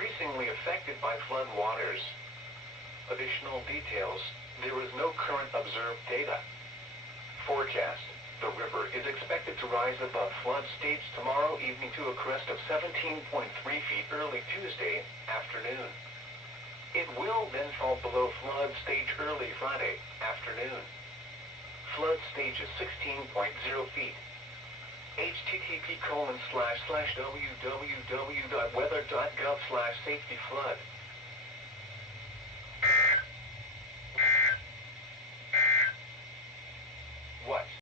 increasingly affected by flood waters. Additional details: there is no current observed data. Forecast: the river is expected to rise above flood stage tomorrow evening to a crest of 17.3 feet early Tuesday afternoon. It will then fall below flood stage early Friday afternoon. Flood stage is 16.0 feet. http://www.weather.gov/safetyflood